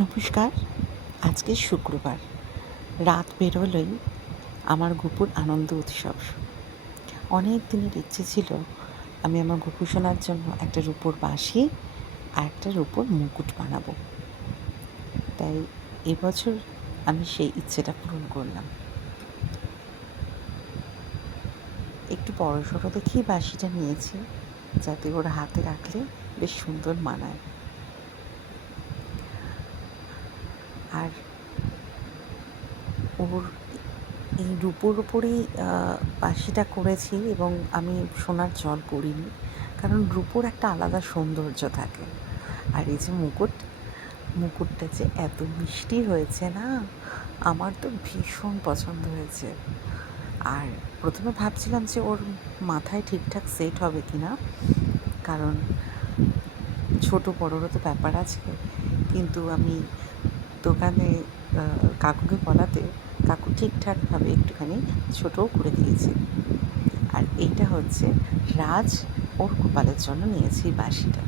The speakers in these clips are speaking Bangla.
নমস্কার। আজকে শুক্রবার রাত বেরোলেই আমার গুপুর আনন্দ উৎসব। অনেক দিনের ইচ্ছে ছিল আমি আমার গুপু সোনার জন্য একটা রূপোর বাঁশি আর একটা রূপোর মুকুট বানাবো। তাই এবছর আমি সেই ইচ্ছেটা পূরণ করলাম। একটু বড়সড় দেখেই বাঁশিটা নিয়েছি, যাতে ওর হাতে রাখলে বেশ সুন্দর মানায়। আর ওর এই রূপোর ওপরেই বাঁশিটা করেছি এবং আমি সোনার জল করিনি, কারণ রূপোর একটা আলাদা সৌন্দর্য থাকে। আর এই যে মুকুটটা যে এত মিষ্টি হয়েছে না, আমার তো ভীষণ পছন্দ হয়েছে। আর প্রথমে ভাবছিলাম যে ওর মাথায় ঠিকঠাক সেট হবে কি না, কারণ ছোট বড়রও তো ব্যাপার আছে। কিন্তু আমি দোকানে কাকুকে বলাতে কাকু ঠিকঠাকভাবে একটুখানি ছোটও করে দিয়েছে। আর এইটা হচ্ছে রাজ ওর কপালের জন্য নিয়েছি বাঁশিটা।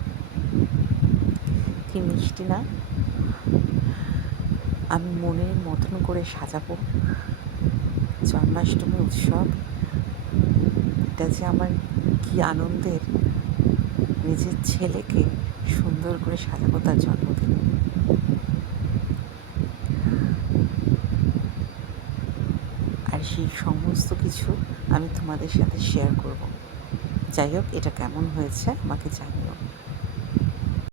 কি মিষ্টি না! আমি মনের মতন করে সাজাবো জন্মাষ্টমী উৎসব। এটা যে আমার কি আনন্দের! নিজের ছেলেকে সুন্দর করে সাজাবো তার জন্মদিনে। আর সেই সমস্ত কিছু আমি তোমাদের সাথে শেয়ার করব। যাই হোক, এটা কেমন হয়েছে আমাকে জানিও।